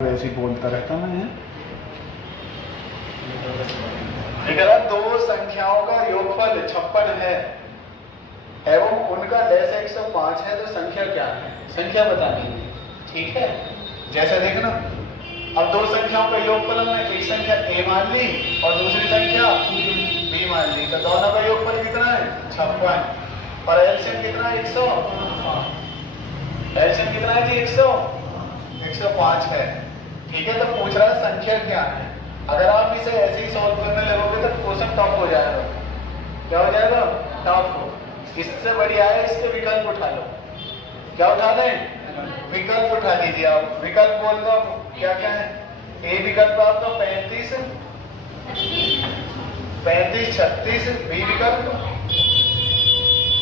ऐसे ही बोलता रहता मैं। अगर दो संख्याओं का योगफल 56 है एवं उनका लैस 105 है तो संख्या क्या है? संख्या बतानी है। ठीक है, जैसे देखना, अब दो संख्याओं का योगफल हमने एक संख्या a मान ली और दूसरी संख्या b मान ली, तो दोनों का योगफल कितना है? 56। और एलसीएम कितना है? 100। एलसीएम कितना है जी? 105 है। ठीक है, तो पूछ रहा है संख्या क्या है। अगर आप इसे ऐसे ही सॉल्व करने लगोगे तो क्वेश्चन टफ हो जाएगा। क्या हो जाएगा? टफ हो। इससे बढ़िया है इसके विकल्प उठा लो। क्या उठा लें? विकल्प उठा लीजिए। आप विकल्प बोल दो क्या क्या है। ए विकल्प आपका 35 36, बी विकल्प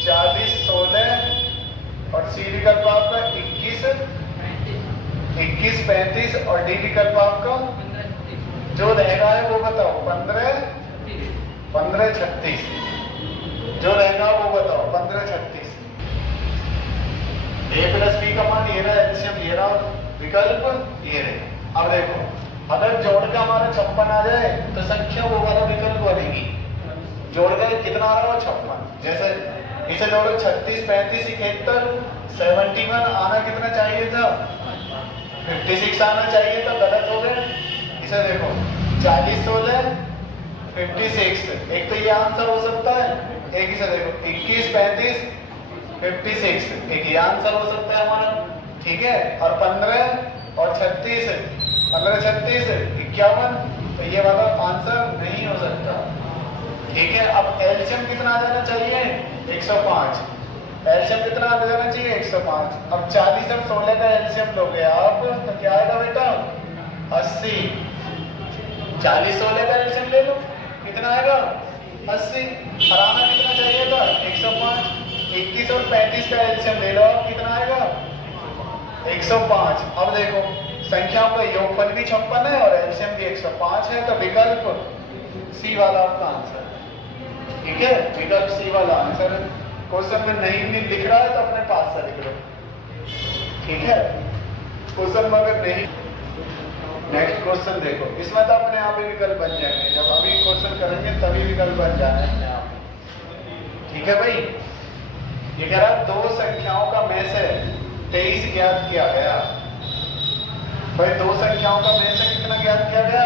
40 16 और सी विकल्प आपका 21 35 और डी विकल्प आपका जो रहेगा है वो बताओ 15 36। जो रहेगा वो बताओ 15 36। ए प्लस बी का मान ये रहा, एलसीएम ये रहा, विकल्प ये रहे। अब देखो, अगर जोड़ के हमारा 56 आ जाए तो संख्या वो वाला विकल्प बनेगी। जोड़ के कितना आ रहा है? 56। जैसे इसे जोड़ो 36 35 71 71 आना कितना चाहिए था? 56 आना चाहिए था, गलत हो गए। इसे देखो 40 16 56, एक तो ये आंसर हो सकता है, एक इसे देखो 21 35 56, एक ये आंसर हो सकता है हमारा। ठीक है, और 15 और 36 15 36 51, तो ये वाला आंसर नहीं हो सकता। ठीक है, अब एलसीएम कितना आ जाना चाहिए? 105। एलसीएम कितना आ जाना चाहिए? 105। अब 40 और 16 का एलसीएम लोगे आप तो क्या आएगा बेटा? 80। 40 16 का एलसीएम ले लो, कितना आएगा? 80। हराना कितना चाहिए था? 105। 21 और 35 का एलसीएम ले लो, आप कितना आएगा? 105। अब देखो, संख्याओं का योगफल भी 56 है और एलसीएम भी 105 है, तो विकल्प सी वाला आपका आंसर है। ठीक है, विकल्प सी वाला आंसर है। क्वेश्चन में नहीं लिख रहा है तो अपने पास से लिख लो। ठीक है, क्वेश्चन में अगर नहीं, नेक्स्ट क्वेश्चन देखो, इसमें तो अपने आप ही विकल्प बन जाएंगे। जब अभी क्वेश्चन करेंगे तभी विकल्प बन जाना है अपने आप। ठीक है भाई, ये कह रहा दो संख्याओं का में से 23 ज्ञात किया गया। भाई दो संख्याओं का में से कितना ज्ञात किया गया?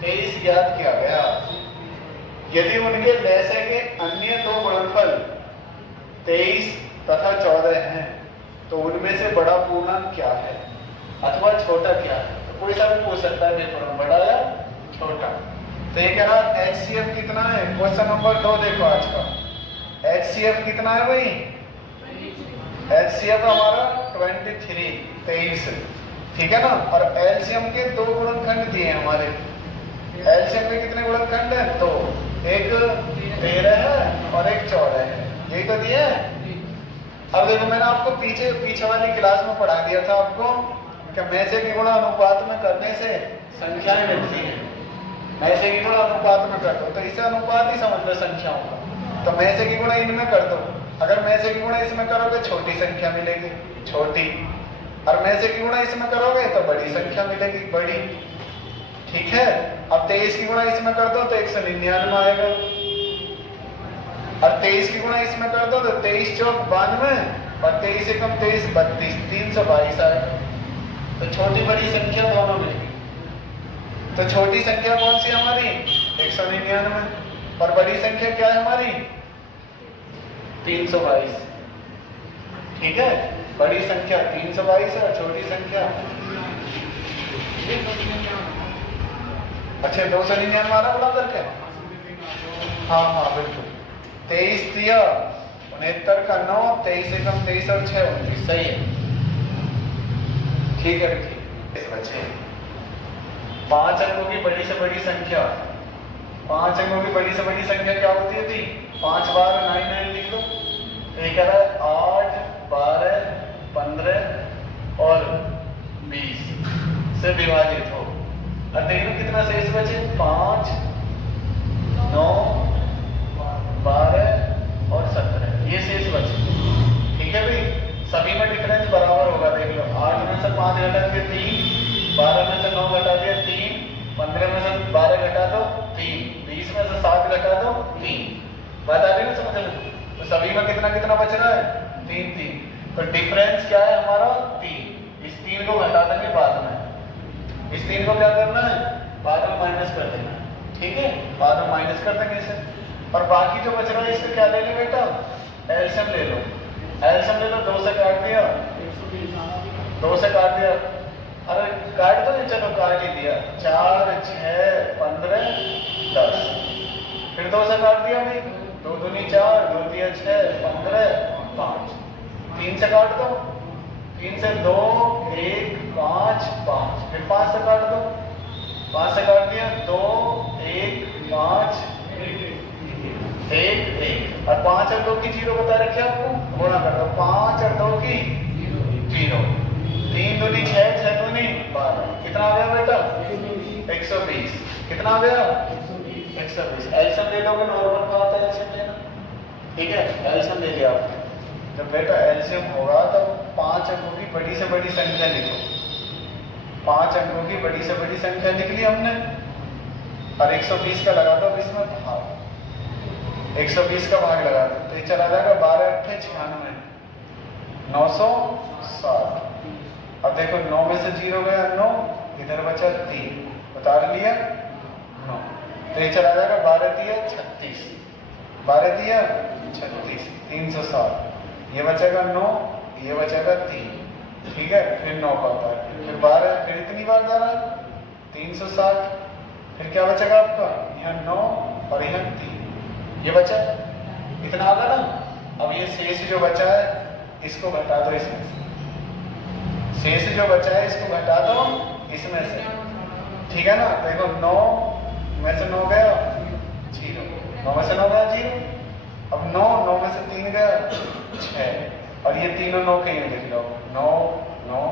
23 ज्ञात किया गया। यदि उनके लैसे के अन्य दो गुणनफल 23 तथा 14 हैं तो उनमें से बड़ा पूर्णांक क्या है अथवा छोटा क्या है? तो कोई सा भी पूछ सकता है पेपर में, बड़ा या छोटा। तो ये कह रहा एचसीएफ कितना है? क्वेश्चन नंबर 2 देखो आज का। एचसीएफ कितना है भाई? एचसीएफ हमारा 23। ठीक है ना, और एलसीएम के दो गुणनखंड दिए हैं हमारे। एलसीएम में कितने गुणनखंड है? तो एक 13 है और एक 14 है, यही तो दिया है। अब देखो, मैंने आपको पीछे वाली क्लास में पढ़ा दिया था आपको कि में से की गुणा अनुपात में करने से संख्याएं मिलती हैं। में से की गुणा अनुपात में कर दो तो इसे अनुपात ही समझ लो संख्याओं का। तो में से की गुणा इनमें कर दो, अगर में से की गुणा इसमें करोगे छोटी संख्या मिलेगी, छोटी, और में से की गुणा इसमें करोगे तो बड़ी संख्या मिलेगी, बड़ी। ठीक है, अब 23 की गुणा इसमें कर दो तो 199 आएगा, और 23 की गुणा इसमें कर दो तो 23 चौक 92 और 23 एकम 23 32, 322 आएगा। तो छोटी बड़ी संख्या दोनों मिलेगी। तो छोटी संख्या कौन सी हमारी? 199, और बड़ी संख्या क्या है हमारी? 322। ठीक है, बड़ी संख्या 322 है और छोटी संख्या अच्छा 299 हमारा बड़ा करके। हाँ बिल्कुल, 23 दिया 69 का 9, 23 एकम 23 और 6 29, सही है। ठीक है, ठीक बच्चे। 5 अंकों की बड़ी से बड़ी संख्या, 5 अंकों की बड़ी से बड़ी संख्या क्या होती है थी? 5 बार 9 लिख लो। ये कह रहा है 8 12 15 और 20 से विभाजित हो। अब देख लो कितना शेष बचे? 5 9 12 और 17, ये शेष बचे। ठीक है भाई, सभी में डिफरेंस बराबर होगा। देख लो, 8 में से 5 घटा के 3 12 में से 9 घटा दिया 3, 15 में से 12 घटा दो 3, 20 में से 7 घटा दो 3। बात आ रही है ना समझ में? तो सभी में कितना कितना बच रहा है? 3 3। तो डिफरेंस क्या है हमारा? 3। इस 3 को घटा देंगे बाद में, इस 3 को क्या करना है? बाद में माइनस कर देना है, ठीक है? बाद में माइनस कर देंगे इसे। और बाकी जो बच रहा है इसका क्या ले लो बेटा? एलसीएम ले लो। एलसीएम ले लो, 2 से काट दिया, 2 से काट दिया, अरे काट दो, चलो काट ही दिया, 4 6 15 10, फिर 2 से काट दिया भाई, 2 दूनी 4, 2 तिया 6 15 5, 3 से काट दो, 3 से 2 1 5 5, फिर 5 से काट दो, 5 से काट दिया 2 1 5 1 1, और 5 और 2 की 0 बता रखी है आपको, गुणा कर दो, 5 और 2 की 0, 3 दूनी 6 6 दूनी 12, कितना आ गया बेटा? 120। कितना आ गया? 120। एलसीएम ले लोगे, नॉर्मल का होता है एलसीएम लेना, ठीक है? एलसीएम ले लिया आपने। जब बेटा एलसीएम होगा तो 5 अंकों की बड़ी से बड़ी संख्या लिखो, 5 अंकों की बड़ी से बड़ी संख्या लिख ली हमने, और 120 का लगा दो इसमें भाग, 120 का भाग लगा दो, तो ये चला जाएगा 12 8 96, 960। अब देखो 9 में से 0 गया 9, इधर बचा 3, उतार लिया 9, तो ये चला जाएगा 12 दिया 36, 12 दिया 36, 360, ये बचेगा 9, ये बचेगा 3, ठीक है? फिर 9 का होता है, फिर 12, फिर इतनी बार जा रहा है 360, फिर क्या बचेगा आपका? यहाँ 9 और यहाँ 3, ये बचा, इतना आ गया ना। अब ये शेष जो बचा है इसको घटा दो इसमें से, शेष जो बचा है इसको घटा दो इसमें से, ठीक है ना? देखो 9 में से 9 गया 0, 9 में से 9 गया 0, अब 9 में से 3 गया 6, और ये तीनों 9 के ही लिख लो, 9 9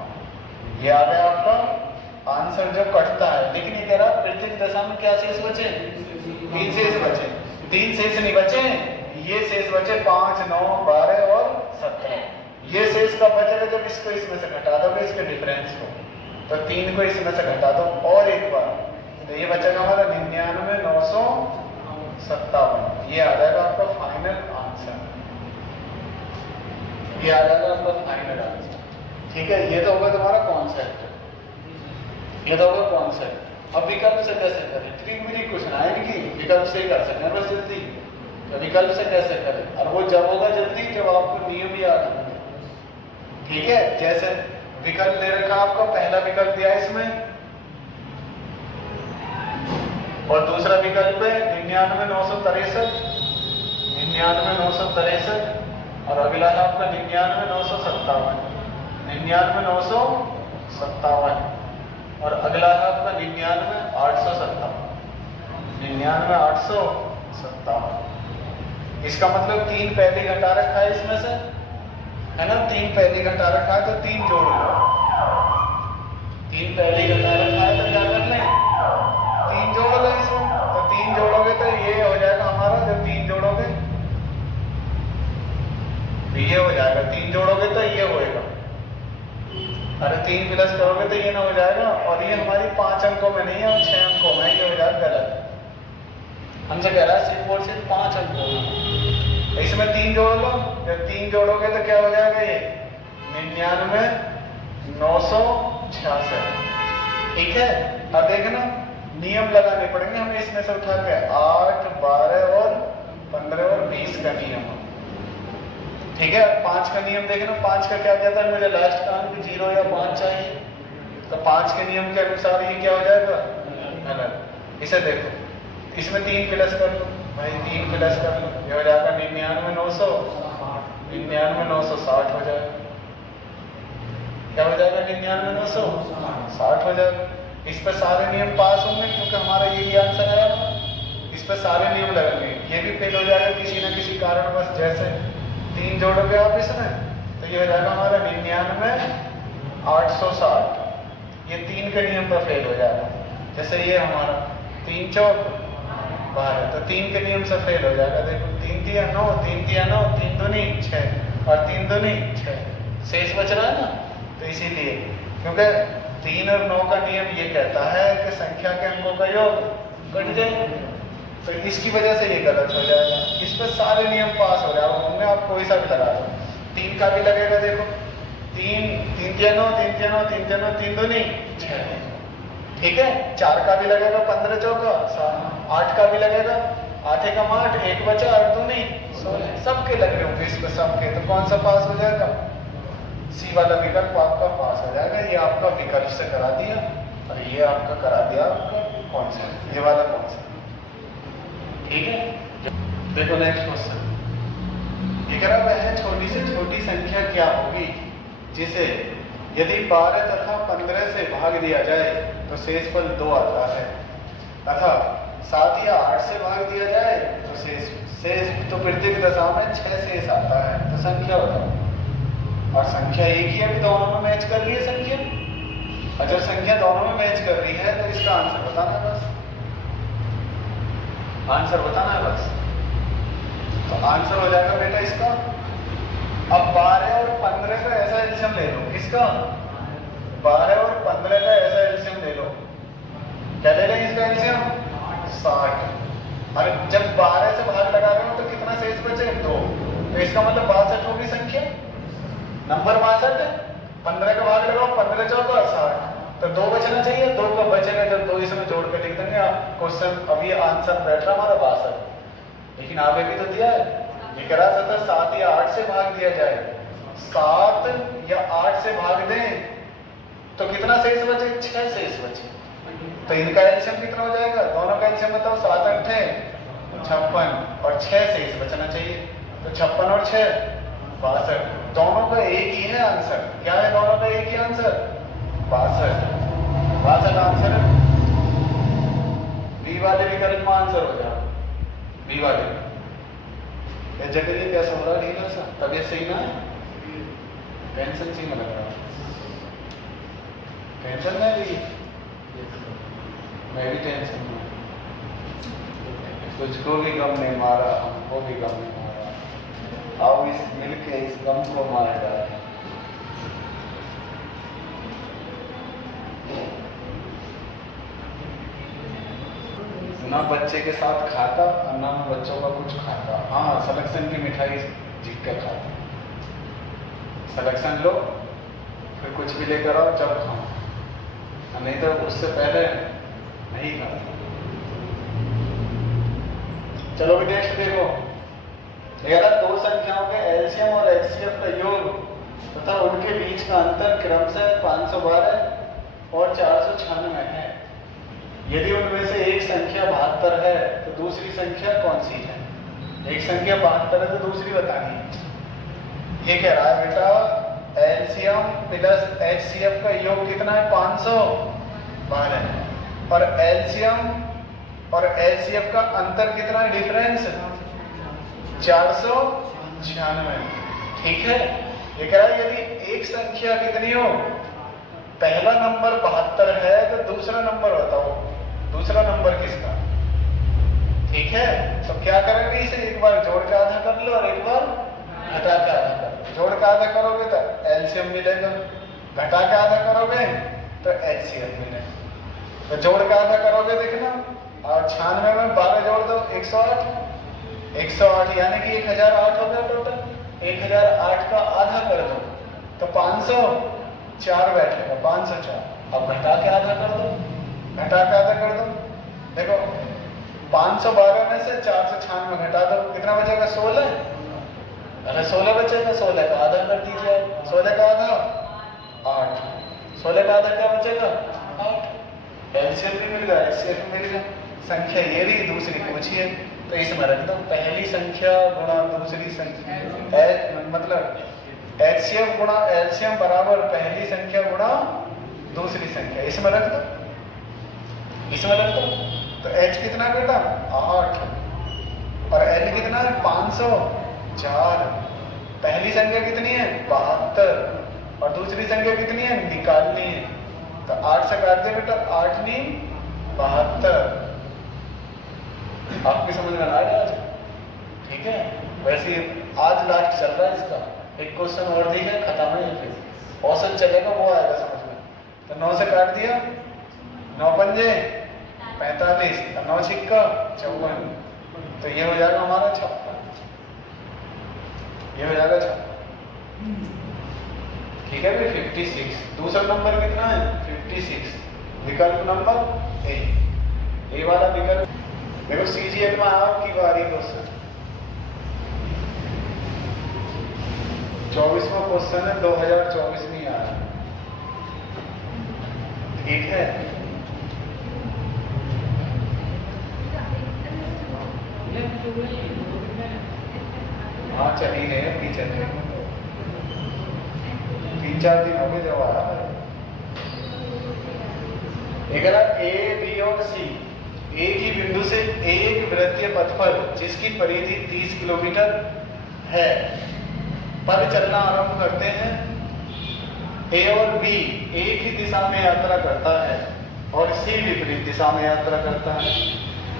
9, ये आ गया आपका आंसर जो कटता है। लेकिन ये कह रहा पृथ्वी दशा में क्या शेष बचे? 3 शेष बचे, 3 शेष नहीं बचे, ये शेष बचे 5 9 12 और 17। ये शेष कब बचेगा? जब इसको इसमें से घटा दोगे, इसके डिफरेंस को, तो 3 को इसमें से घटा दो और एक बार, तो ये बचेगा हमारा 99 957। ये आ जाएगा आपका फाइनल आंसर, ये आ जाएगा आपका फाइनल आंसर, ठीक है? ये तो होगा तुम्हारा कॉन्सेप्ट, ये तो होगा कॉन्सेप्ट। अब विकल्प से कैसे करें? ट्रिक मेरी क्वेश्चन आए कि विकल्प से कर सकते हैं बस जल्दी, तो विकल्प से कैसे करें? और वो जब होगा जल्दी जब आपको नियम याद होंगे, ठीक है? जैसे विकल्प दे रखा आपको, पहला विकल्प दिया इसमें, और दूसरा विकल्प है 99 963, 99 963, और अगला है आपका 99 957, 99 957, और अगला है आपका 99 857, 99 857। इसका मतलब 3 पहले घटा रखा है इसमें से, है ना? 3 पहले घटा रखा है तो 3 जोड़ लो, 3 पहले घटा रखा है तो क्या कर लें? 3 जोड़ लो इसमें, तो 3 जोड़ोगे तो ये हो जाएगा हमारा, जब 3 जोड़ोगे तो ये हो जाएगा, 3 जोड़ोगे तो ये होएगा, अरे 3 प्लस करोगे तो ये ना हो जाएगा, और ये हमारी 5 अंकों में नहीं है और 6 अंकों में, ये हो जाएगा गलत। हमसे कह रहा है सिर्फ और सिर्फ 5 अंकों में, इसमें 3 जोड़ लो, जब 3 जोड़ोगे तो क्या हो जाएगा? ये 99 966, ठीक है? अब देखना नियम लगाने पड़ेंगे हमें इसमें से उठा के, 8 12 और 15 और 20 का नियम, ठीक है? 5 का नियम देखना, 5 का क्या कहता है? मुझे लास्ट का अंक 0 या 5 चाहिए, तो 5 के नियम के अनुसार ये क्या हो जाएगा? गलत। इसे देखो, इसमें 3 प्लस कर लो भाई, 3 प्लस कर लो, ये हो जाएगा 99 900, 99 960 हो जाएगा, क्या हो जाएगा? 99 960 हो जाएगा। इस पर सारे नियम पास होंगे क्योंकि हमारा यही आंसर आया, इस पर सारे नियम लगेंगे, ये भी फेल हो जाएगा किसी न किसी कारणवश, जैसे 3 जोड़ोगे आप इसमें तो ये हो जाएगा हमारा 99 860, ये 3 के नियम पर फेल हो जाएगा। जैसे ये हमारा 3 चौक 12, तो 3 के नियम से फेल हो जाएगा। देखो 3 तिया 9, 3 तिया 9, 3 दूनी 6 और 3 दूनी 6, शेष बच रहा है ना, तो इसीलिए क्योंकि 3 और 9 का नियम ये कहता है कि संख्या के अंकों का योग कट जाए, तो इसकी वजह से ये गलत हो जाएगा। इस पर सारे नियम पास हो जाएगा, हमने आप कोई सा भी लगा दो। 3 का भी लगेगा, देखो 3 3 3 9 3 3 9 3 3 9 3 2 नहीं 6, ठीक है। 4 का भी लगेगा, 15 चौका 7, 8 का भी लगेगा, 8 एकम 8, 1 बचा 8 2 नहीं 16, सबके लग रहे होंगे इस पर सबके, तो कौन सा पास हो जाएगा? सी वाला विकल्प आपका पास हो जाएगा। ये आपका विकल्प से करा दिया और ये आपका करा दिया आपका कौन सा, ये वाला कौन सा, ठीक है। देखो नेक्स्ट क्वेश्चन, ये कह रहा वह छोटी से छोटी संख्या क्या होगी जिसे यदि 12 तथा 15 से भाग दिया जाए तो शेषफल 2 आता है, तथा 7 या 8 से भाग दिया जाए तो शेष तो प्रत्येक दशा में 6 शेष आता है, तो संख्या बताओ। और संख्या एक ही है, अभी दोनों में मैच कर रही है संख्या, और जब संख्या दोनों में मैच कर रही है तो इसका आंसर बताना है बस, आंसर बताना है बस। तो आंसर हो जाएगा बेटा इसका, अब 12 और 15 का ऐसा एलसीएम ले लो, किसका? 12 और 15 का ऐसा एलसीएम ले लो, क्या ले लेंगे इसका एलसीएम? 60। और जब 12 से भाग लगा रहे हो तो कितना शेष बचे? 2, तो इसका मतलब 62 होगी संख्या, नंबर 62 है। 15 का भाग लगाओ, 15 चौका 60, तो 2 बचना चाहिए, 2 का बचेगा जब 2 इसमें जोड़ के लिख देंगे आप क्वेश्चन। अभी आंसर बैठ रहा हमारा 62, लेकिन आगे भी तो दिया है, ये कह रहा था 7 या 8 से भाग दिया जाए, 7 या 8 से भाग दें तो कितना शेष बचे? 6 शेष बचे, तो इनका एलसीएम कितना हो जाएगा? दोनों का एलसीएम बताओ, 7 8 56 और 6 शेष बचना चाहिए, तो 56 और 6 62, दोनों का एक ही है आंसर। क्या है दोनों का एक ही आंसर? 62 आंसर है। बी वाले विकल्प में आंसर हो जाएगा, बी वाले। ये जगह कैसा हो रहा है? सा तबियत सही ना है, टेंशन सी में लग रहा है, टेंशन में भी, मैं भी टेंशन में, तुझको भी गम नहीं मारा, हमको भी गम नहीं मारा, आओ इस मिलके इस गम को मार डालें। ना बच्चे के साथ खाता और ना बच्चों का कुछ खाता। हाँ, सिलेक्शन की मिठाई जीत कर खाता, सिलेक्शन लो फिर कुछ भी लेकर आओ जब खाओ, नहीं तो उससे पहले नहीं खाता। चलो भी नेक्स्ट देखो, अगर 2 संख्याओं के एलसीएम और एचसीएफ का योग तथा उनके बीच का अंतर क्रमशः 512 और 496 है, यदि उनमें से एक संख्या 72 है तो दूसरी संख्या कौन सी है? एक संख्या 72 है तो दूसरी बतानी है। ये कह रहा है बेटा एलसीएम प्लस एचसीएफ का योग कितना है? 512, और एलसीएम और एचसीएफ का अंतर कितना है? डिफरेंस 496, ठीक है। ये कह रहा है यदि एक संख्या कितनी हो, पहला नंबर 72 है तो दूसरा नंबर बताओ, दूसरा नंबर किसका? ठीक है, तो क्या करेंगे? इसे एक बार जोड़ के आधा कर लो और एक बार घटा के आधा कर लो। जोड़ के आधा करोगे तो एलसीएम मिलेगा, घटा के आधा करोगे तो एचसीएफ मिलेगा। तो जोड़ के आधा करोगे देखना, और 96 में 12 जोड़ दो 108 यानी कि 1008 हो गया टोटल। 1008 का आधा कर दो तो 504 बैठेगा, 504। अब घटा के आधा कर दो, घटा के आधा कर दो, देखो 512 में से 496 घटा दो, कितना बचेगा? 16। अरे 16 बचेगा, 16 का आधा कर दीजिए, 16 का आधा 8, 16 का आधा क्या बचेगा? 8। एलसीएम भी मिल गया, एचसीएफ भी मिल गया। संख्या ये रही, दूसरी पूछिए तो इसमें रख दो पहली संख्या गुणा दूसरी संख्या, मतलब एचसीएफ गुणा एलसीएम बराबर पहली संख्या गुणा दूसरी संख्या, इसमें रख दो, इसमें रख दो। तो एच कितना बेटा? 8, और एल कितना है? 504। पहली संख्या कितनी है? 72, और दूसरी संख्या कितनी है? निकालनी है। तो 8 से काट दे बेटा, 8 नहीं 72। आपकी समझ में आ रहा है आज? ठीक है, वैसे आज लास्ट चल रहा है इसका, एक क्वेश्चन और दिया खत्म है, फिर औसत चलेगा वो आएगा समझ में। तो 9 से काट दिया, 9 पंजे 45, 9 छिक्का 54, तो ये हो जाएगा हमारा 56, ये हो जाएगा 56। ठीक है भाई 56। दूसरा नंबर कितना है 56, विकल्प नंबर ए वाला विकल्प। देखो सीजीएल में आपकी बारी क्वेश्चन 24वां क्वेश्चन है, 2024 में आ रहा है। ठीक है, हाँ चल ही रहे, अभी चल रहे, 3-4 दिन हो गए जब आया है। ए बी और सी एक ही बिंदु से एक वृत्तीय पथ पर जिसकी परिधि 30 किलोमीटर है पर चलना आरंभ करते हैं। ए और बी एक ही दिशा में यात्रा करता है और सी विपरीत दिशा में यात्रा करता है।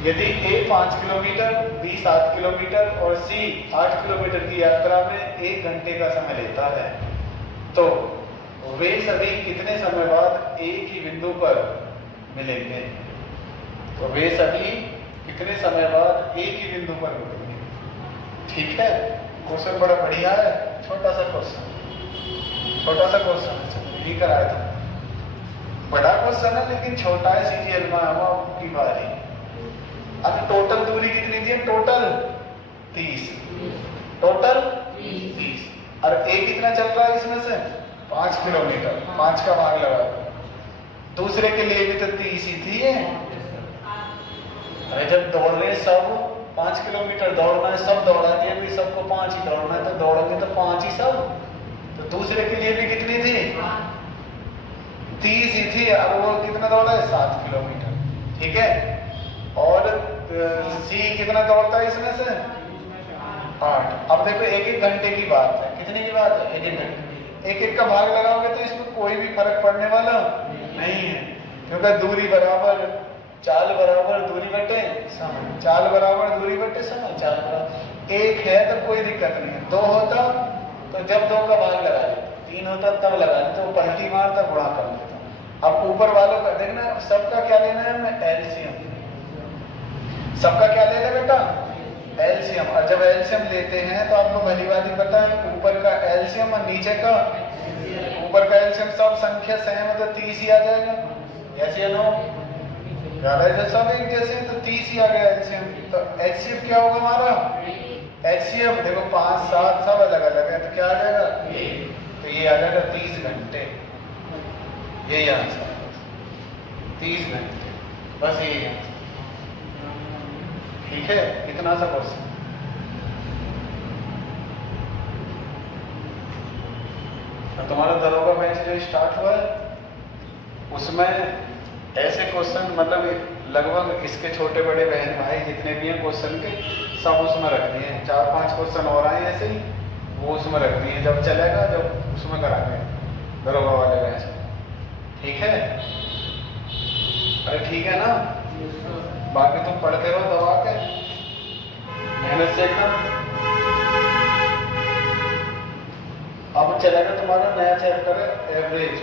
यदि ए 5 किलोमीटर, बी 7 किलोमीटर और सी 8 किलोमीटर की यात्रा में 1 घंटे का समय लेता है, तो वे सभी कितने समय बाद एक ही बिंदु पर मिलेंगे? तो वे सभी कितने समय बाद एक ही बिंदु पर मिलेंगे। ठीक है, क्वेश्चन बड़ा बढ़िया है, छोटा सा क्वेश्चन नहीं कराया था, बड़ा क्वेश्चन है लेकिन छोटा है। सीजीएल में आपकी बारी। अब टोटल दूरी कितनी थी? टोटल 30, टोटल 30, और ए कितना चल रहा है इसमें से? 5 किलोमीटर, 5 का भाग लगा। दूसरे के लिए भी तो 30 ही थी। अरे जब दौड़ रहे सब 5 किलोमीटर दौड़ना है, सब दौड़ा दिया भी, सबको 5 ही दौड़ना है, तो दौड़ेंगे तो 5 ही सब। तो दूसरे के लिए भी कितनी थी? 30 ही थी, अब वो कितना दौड़ा है? 7 किलोमीटर। ठीक है, और सी कितना दौड़ता है इसमें से? 8। अब देखो 1-1 घंटे की बात है। कितने की बात है? 1-1 घंटे। 1-1 का भाग लगाओगे तो इसमें कोई भी फर्क पड़ने वाला नहीं है, क्योंकि दूरी बराबर चाल बराबर दूरी बटे समय, चाल बराबर दूरी बटे समय, चाल बराबर। 1 है तो कोई दिक्कत नहीं है, 2 होता तो जब 2 का भाग लगा लेते, 3 होता तब लगा लेते, तो पलटी मारता गुणा कर लेता। अब ऊपर वालों का देखना, सबका क्या लेना है हमें? एलसीएम। सबका क्या लेना बेटा? एलसीएम। और जब एलसीएम लेते हैं तो आपको भली बात पता है, ऊपर का एलसीएम और नीचे का, ऊपर का एलसीएम सब संख्या सेम है तो 30 ही आ जाएगा। ऐसे नो ज्यादा जो सब एक जैसे हैं तो 30 ही आ गया एलसीएम। तो एचसीएफ क्या होगा हमारा? एचसीएफ देखो 5, 7 सब अलग अलग है, तो क्या आ जाएगा? तो ये आ जाएगा 30 घंटे। यही आंसर, 30 घंटे, बस यही आंसर। ठीक है, इतना सा क्वेश्चन। तुम्हारा दरोगा बैच जो स्टार्ट हुआ है उसमें ऐसे क्वेश्चन, मतलब लगभग इसके छोटे बड़े बहन भाई जितने भी हैं क्वेश्चन के, सब उसमें रख दिए हैं। 4-5 क्वेश्चन और आए ऐसे ही, वो उसमें रख दिए। जब चलेगा जब उसमें कराएंगे दरोगा वाले बैच। ठीक है, अरे ठीक है ना, बाकी तुम पढ़ते रहो दबा के, मेहनत से एकदम। अब चलेगा तुम्हारा नया चैप्टर है एवरेज।